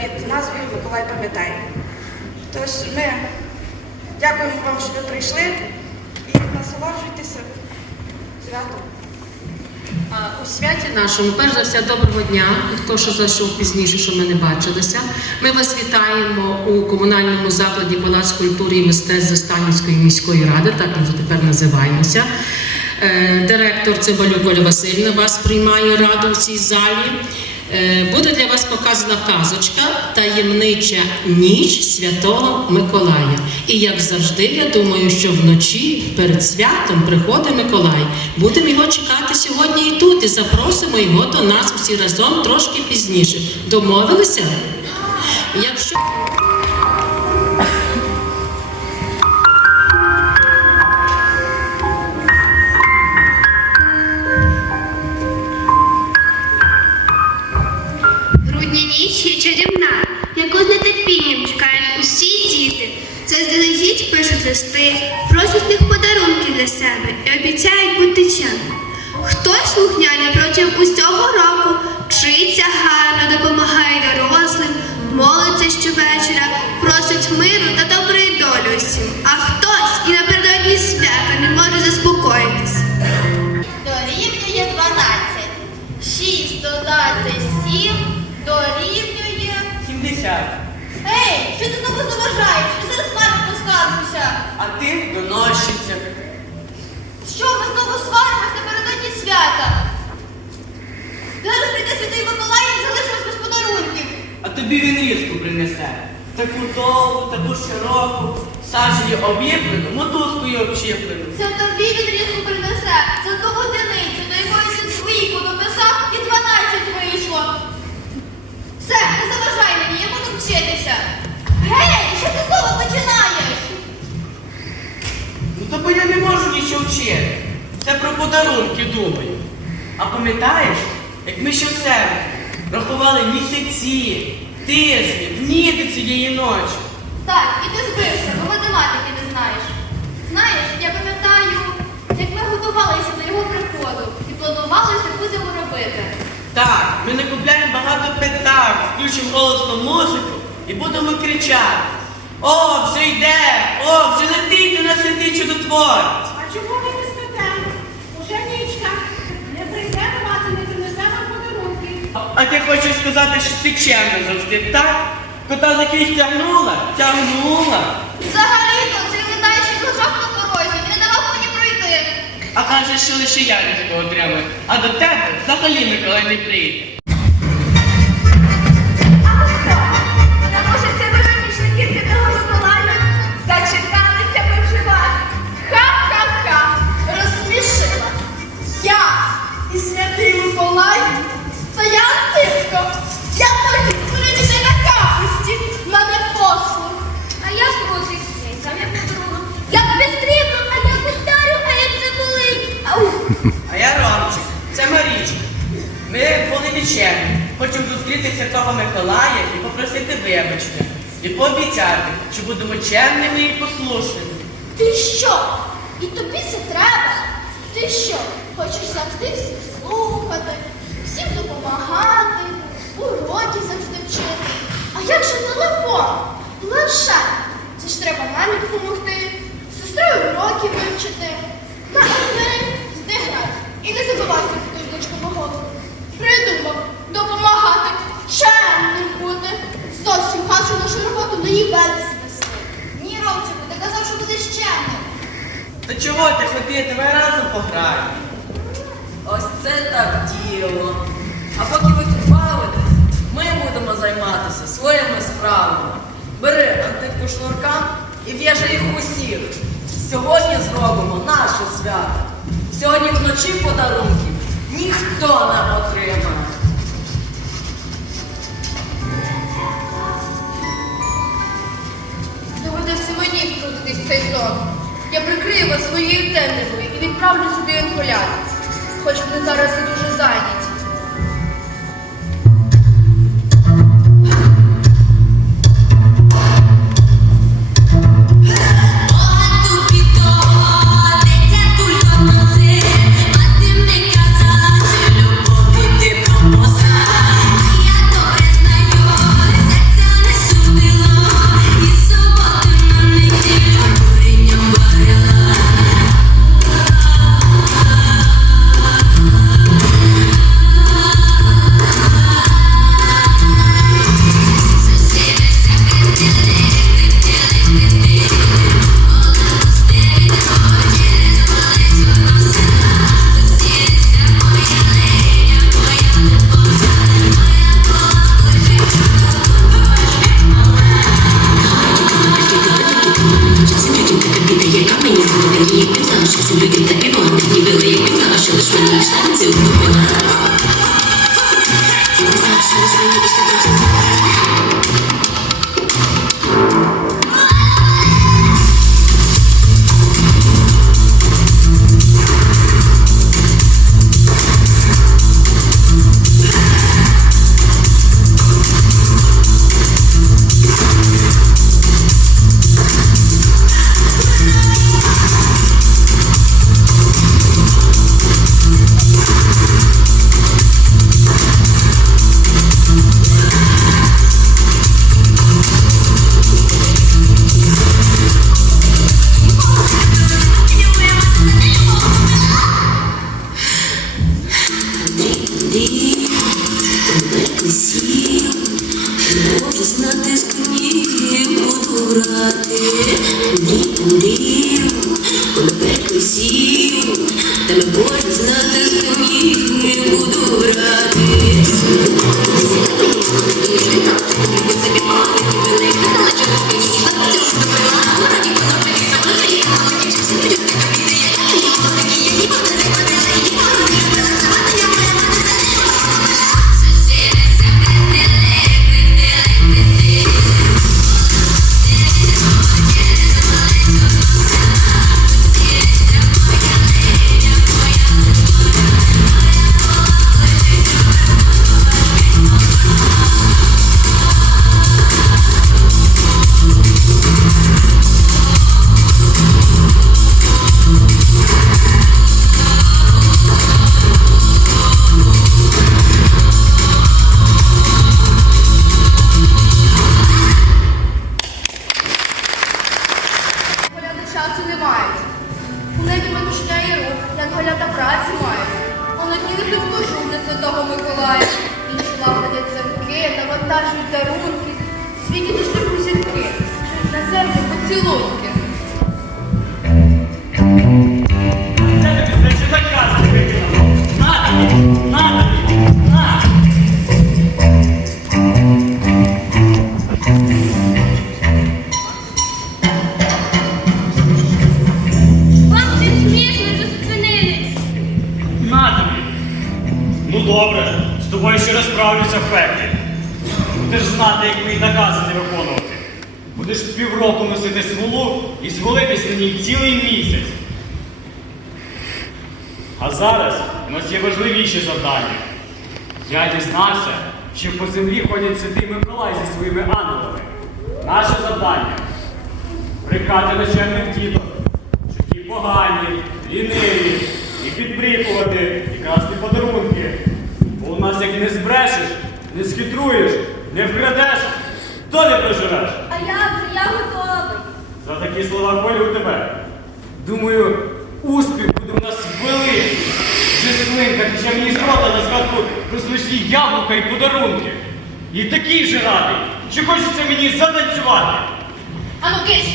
під назвою Миколай пам'ятає. Тож ми дякуємо вам, що ви прийшли і насолоджуйтеся святом. У святі нашому, перш за все, доброго дня. Хто що зайшов пізніше, що ми не бачилися. Ми вас вітаємо у комунальному закладі Палац культури і мистецтв Застанівської міської ради, так ми вже тепер називаємося. Е, Директор Цимбалюк Оля Васильівна вас приймає раду в цій залі. Е, Буде для вас показана казочка Таємнича ніч Святого Миколая. І як завжди, я думаю, що вночі перед святом приходить Миколай. Будемо його чекати сьогодні і тут, і запросимо його до нас всі разом трошки пізніше. Домовилися? Якщо пишуть листи, просять них подарунки для себе і обіцяють бути чемним. Хтось слухняний протягом усього року вчиться гарно, допомагає дорослим, молиться щовечора, А ти доносчиця. Що ми знову сваримось напередодні свята? Зараз прийде святий Миколай і залишимось без подарунків. А тобі він різку принесе. Таку довгу, таку широку, сажею об'єплену, мотузкою общеплену. Це тобі відрізку принесе. За ту одиницю, до якої ти двійку дописав, і 12 вийшло. Все, не заважай мені, я буду вчитися. Я не можу нічого вчити. Це про подарунки думаю. А пам'ятаєш, як ми ще в себе рахували місяці, тижні, дні до цієї ночі. Так, і ти збився, бо математики не знаєш. Знаєш, я пам'ятаю, як ми готувалися до його приходу і планували, що будемо робити. Так, ми не купляємо багато петард, включимо голосну музику і будемо кричати. О, вже йде! О, вже летить до нас святий чудотворець! А чому ви не спите? Уже нічка. Не прийде до вас і не принесе вам подарунки. А ти хочеш сказати, що ти чемна завжди, так? Кота за кінь тягнула, тягнула. Взагалі-то цей летаючий лежав на порозі не давав мені пройти. А каже, що лише я не отримую. А до тебе взагалі Миколай не прийде. А я Ромчик, це Марічка. Ми були нічемні. Хочемо зустріти Святого Миколая і попросити вибачення. І пообіцяти, що будемо чемними і послушними. Ти що? І тобі це треба? Ти що? Хочеш завжди всіх слухати, всім допомагати, уроки завжди вчити. А як же телефон? Планшет. Це ж треба мамі допомогти, сестрою уроки вивчити. На. І не забувайся про дочку погоду. Придумав допомагати, чемним бути. Зовсім хаджу нашу роботу на її звести. Ні, Ромчику, ти казав, що будеш чемним. Та чого ти ходи, давай разом пограємо. Ось це так діло. А поки ви тут бавитесь, ми будемо займатися своїми справами. Бери антитку шнурка і в'яжи їх усіх. Сьогодні зробимо наше свято. Сьогодні вночі подарунків ніхто не отримає. Доведеться мені втрутитись в цей сон. Я прикрию вас своєю темрявою і відправлю сюди інфолянець. Хоч вони зараз і дуже зайняті. Тобою ще розправлюся в пеклі. Будеш знати, як мої накази не виконувати. Будеш півроку носити смолу і зволитись на ній цілий місяць. А зараз у нас є важливіші завдання. Я дізнався, що по землі ходять святий Миколай зі своїми ангелами. Наше завдання брехати начальних діток, що ті погані, ліниві, і підбрікувати, і красти подарунки. У нас як не збрешеш, не схитруєш, не вкрадеш, то не проживеш. А же, я готовий. За такі слова хвалю тебе. Думаю, успіх буде у нас великий. Вже слинка тече мені з рота на згадку про смачні яблука і подарунки. І такий же радий, що хочеться мені затанцювати. Ану, кись!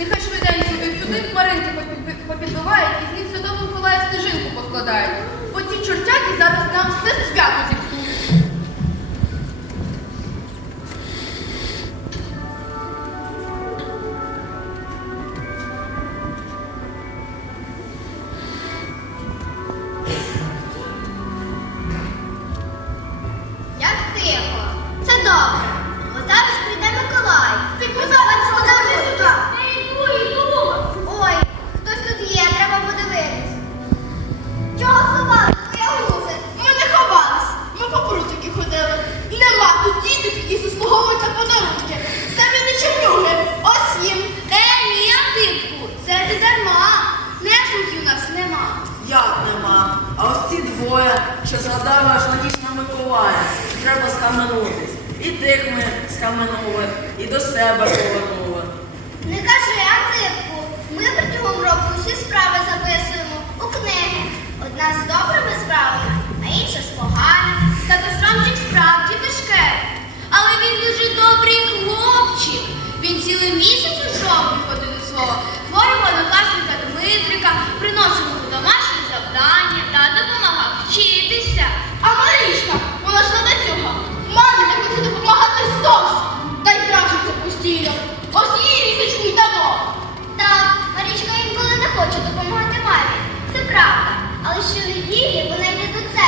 Нехай швиденько йдуть сюди, хмаринки попід- попідбивають і з них Святого Миколая стежинку поскладають. Бо ці чортяки зараз нам все свято зіпсують. І тих і до себе повернули. Не кажи, Антипку, ми протягом року всі справи записуємо у книги. Одна з добрими справами, а інша з поганими. Та Ромчик справді тяжкий. Але він дуже добрий хлопчик. Він цілий місяць у ходив до свого хворого однокласника Дмитрика, приносив йому домашні завдання та допомагав вчитися. зусилля. Ось її різочку й дамо. Так, Марічка інколи не хоче допомагати мамі. Це правда. Але що не вірі, вона йде до це.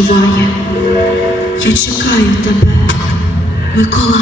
Серцях. Я чекаю тебе, Миколаю.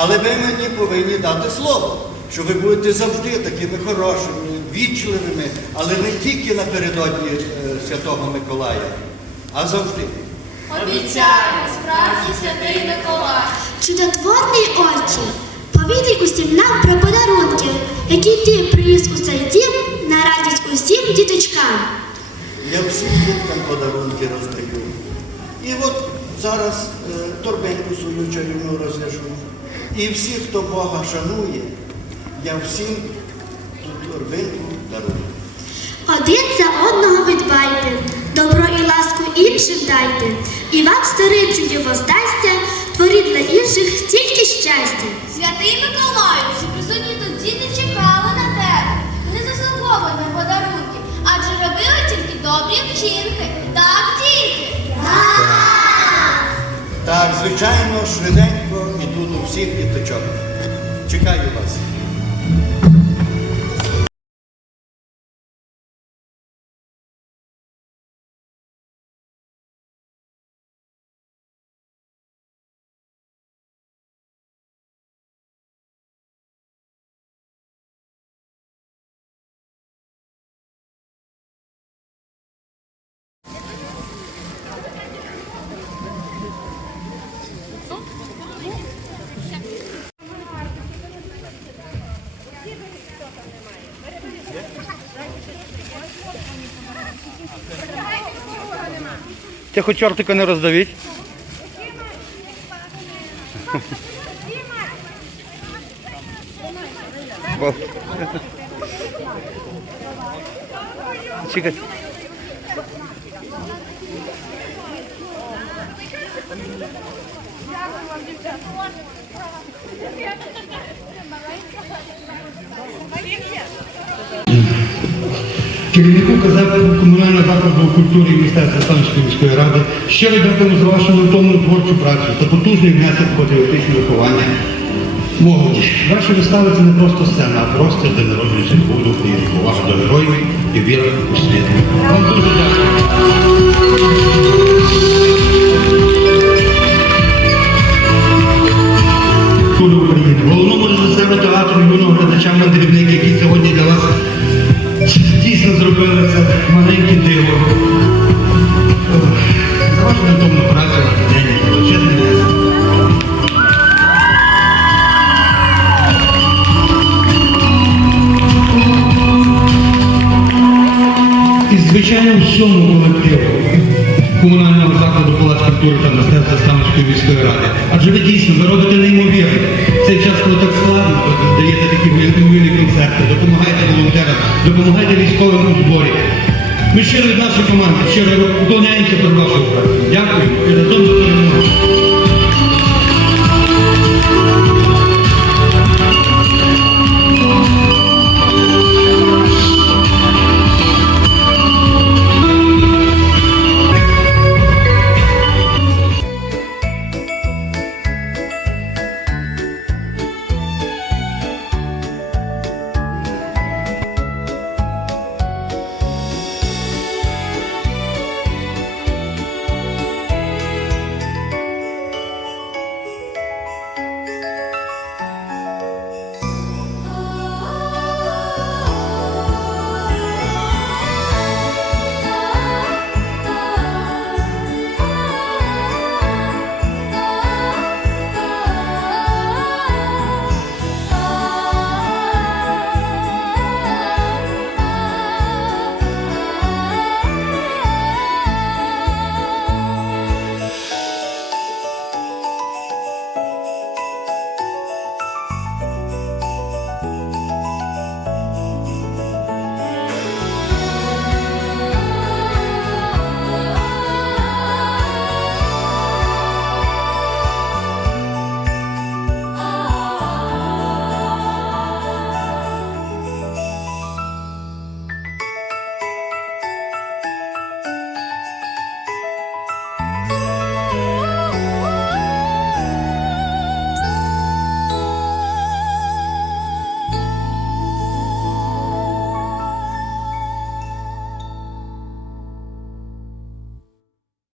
Але ви мені повинні дати слово, що ви будете завжди такими хорошими, вічливими, але не тільки напередодні е, Святого Миколая, а завжди. Обіцяю, справді святий Миколай. Чудотворний отче, повідай усім нам про подарунки, які ти приніс у цей дім на радість усім діточкам. Я всім діткам подарунки роздаю. І от зараз е, торбинку свою чарівну розв'яжу. І всі, хто Бога шанує, я всім ту торбинку дарую. Один за одного відбайте, добро і ласку іншим дайте, і вам сторицею воздасться, творіть для інших тільки щастя. Святий Миколаю, всі присутні тут діти чекали на тебе. Вони заслуговують подарунки, адже робили тільки добрі вчинки. Так, діти? Так, звичайно, швиденько іду у всіх діточок. Чекаю вас. Це хоч чортика не роздавіть. Бо- Керівнику казав комунального закладу культури і мистецтва Станської міської ради щиро дякуємо за вашу невтомну творчу працю та потужний внесок патріотичне виховання молоді. Ваші вистави це не просто сцена, а просто де народжується буду і повага до героїв і віра у світ. Вам дуже дякую. Головному режисеру театру юного глядача мандрівника, який сьогодні для вас зробили це маленьке диво. Звичайно, всьому колективу комунального закладу культури та мистецтва Станської міської ради. Адже ви дійсно ви робите неймовірно. В цей час, коли так складно, даєте такі милі концерти, допомагаєте волонтерам, допомагаєте військовим у зборі. Ми щиро від нашої команди, щиро вклоняємося про вашу. Дякую і разом до перемоги.